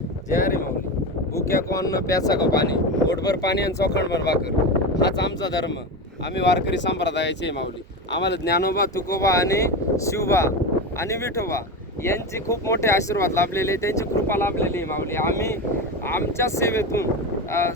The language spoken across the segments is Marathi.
जय हरी माऊली. भुक्या कोण प्यासा का पाणी, पोटभर पाणी आणि चोखंडभर भाकर, हाच आमचा धर्म. आम्ही वारकरी संप्रदायाचे माऊली. आम्हाला ज्ञानोबा, तुकोबा आणि शिवबा आणि विठोबा यांचे खूप मोठे आशीर्वाद लाभलेले, त्यांची कृपा लाभलेली आहे माऊली. आम्ही आमच्या सेवेतून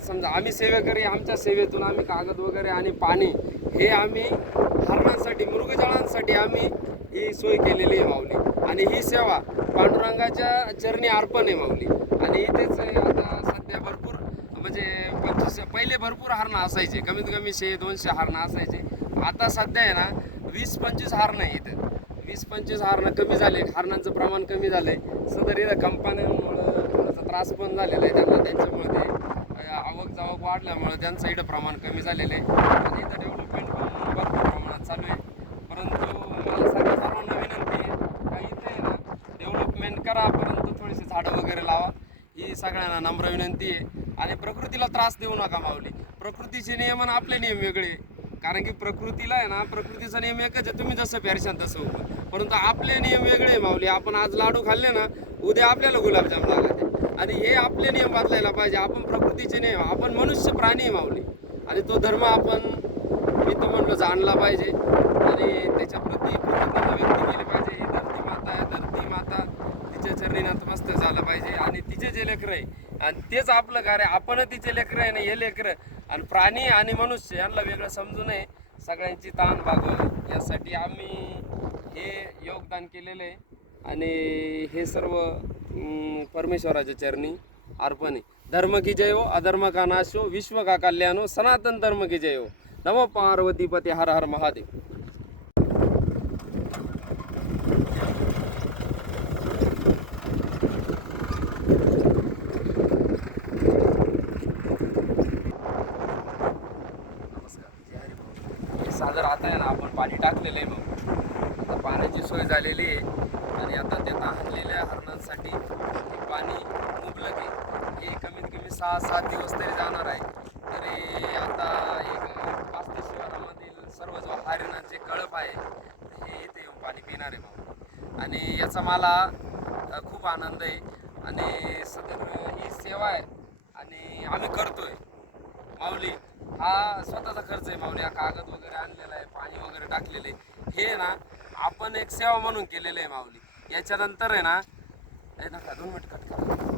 समजा आम्ही सेवेकरी, आमच्या सेवेतून आम्ही कागद वगैरे आणि पाणी हे आम्ही हरणांसाठी, मृगजळांसाठी आम्ही ही सोय केलेली आहे माऊली. आणि ही सेवा पांडुरंगाच्या चरणी अर्पण आहे माऊली. आणि इथेच आता सध्या भरपूर म्हणजे पहिले भरपूर हरणं असायचे, कमीत कमी 100-200 हरणं असायचे. आता सध्या आहे ना 20-25 हरणं आहे इथं. 20-25 हरणं कमी झाले, हरणांचं प्रमाण कमी झालंय. सदर इथं कंपन्यांमुळं थोडासा त्रास पण झालेला आहे त्यांना, त्यांच्यामुळे ते आवक जावक वाढल्यामुळे त्यांचं इथं प्रमाण कमी झालेलं आहे. आणि इथं डेव्हलपमेंट पण भरपूर प्रमाणात चालू आहे. परंतु मला सर्वांना विनंती आहे का इथे आहे ना डेव्हलपमेंट करा, परंतु थोडीशी झाडं वगैरे लावा, ही सगळ्यांना नम्र विनंती आहे. आणि प्रकृतीला त्रास देऊ नका माऊली. प्रकृतीचे नियम आणि आपले नियम वेगळे, कारण की प्रकृतीला आहे ना प्रकृतीचा नियम एकच आहे, तुम्ही जसं प्यारशान तसं होतं. परंतु आपले नियम वेगळे माऊली. आपण आज लाडू खाल्ले ना, उद्या आपल्याला गुलाबजाम लागते. आणि हे आपले नियम बदलायला पाहिजे. आपण प्रकृतीचे नियम, आपण मनुष्य प्राणी आहे माऊली. आणि तो धर्म आपण मी तो म्हणलो जाणला पाहिजे आणि त्याच्या प्रती कृतज्ञता व्यक्त केली पाहिजे. ही धरती माता आहे, धरती माता तिच्या चरणी नतमस्तक झालं पाहिजे. आणि तिचे जे लेकरं आहे आणि तेच आपलं कार्य, आपण तिचे लेकरं आहे ना, हे लेकरं आणि प्राणी आणि मनुष्य यांना वेगळं समजू नये, सगळ्यांची ताण भागवावी यासाठी आम्ही हे योगदान केलेलं आहे. आणि हे सर्व परमेश्वराच्या चरणी अर्पण आहे. धर्म की जय हो, अधर्म का नाश हो, विश्व का कल्याण हो, सनातन धर्म की जय हो. नमो पार्वती पते, हर हर महादेव. सादर आता आहे ना आपण पाणी टाकलेलं आहे. मग आता पाण्याची सोय झालेली आहे. आणि आता ते तहानलेल्या हरणांसाठी हे पाणी मुबलक आहे. हे कमीत कमी 6-7 दिवस तरी जाणार आहे. तरी आता एक 5 शहरामधील सर्व जो हरिणांचे कळप आहे हे इथे येऊन पाणी पिणार आहे मग. आणि याचा मला खूप आनंद आहे. आणि सदर ही सेवा आहे आणि आम्ही करतोय माऊली. हा स्वतःचा खर्च आहे माऊली. हा कागद वगैरे आणलेला आहे, पाणी वगैरे टाकलेले हे ना आपण एक सेवा म्हणून केलेलं आहे माऊली. याच्यानंतर आहे ना, 2 मिनिट कट करा.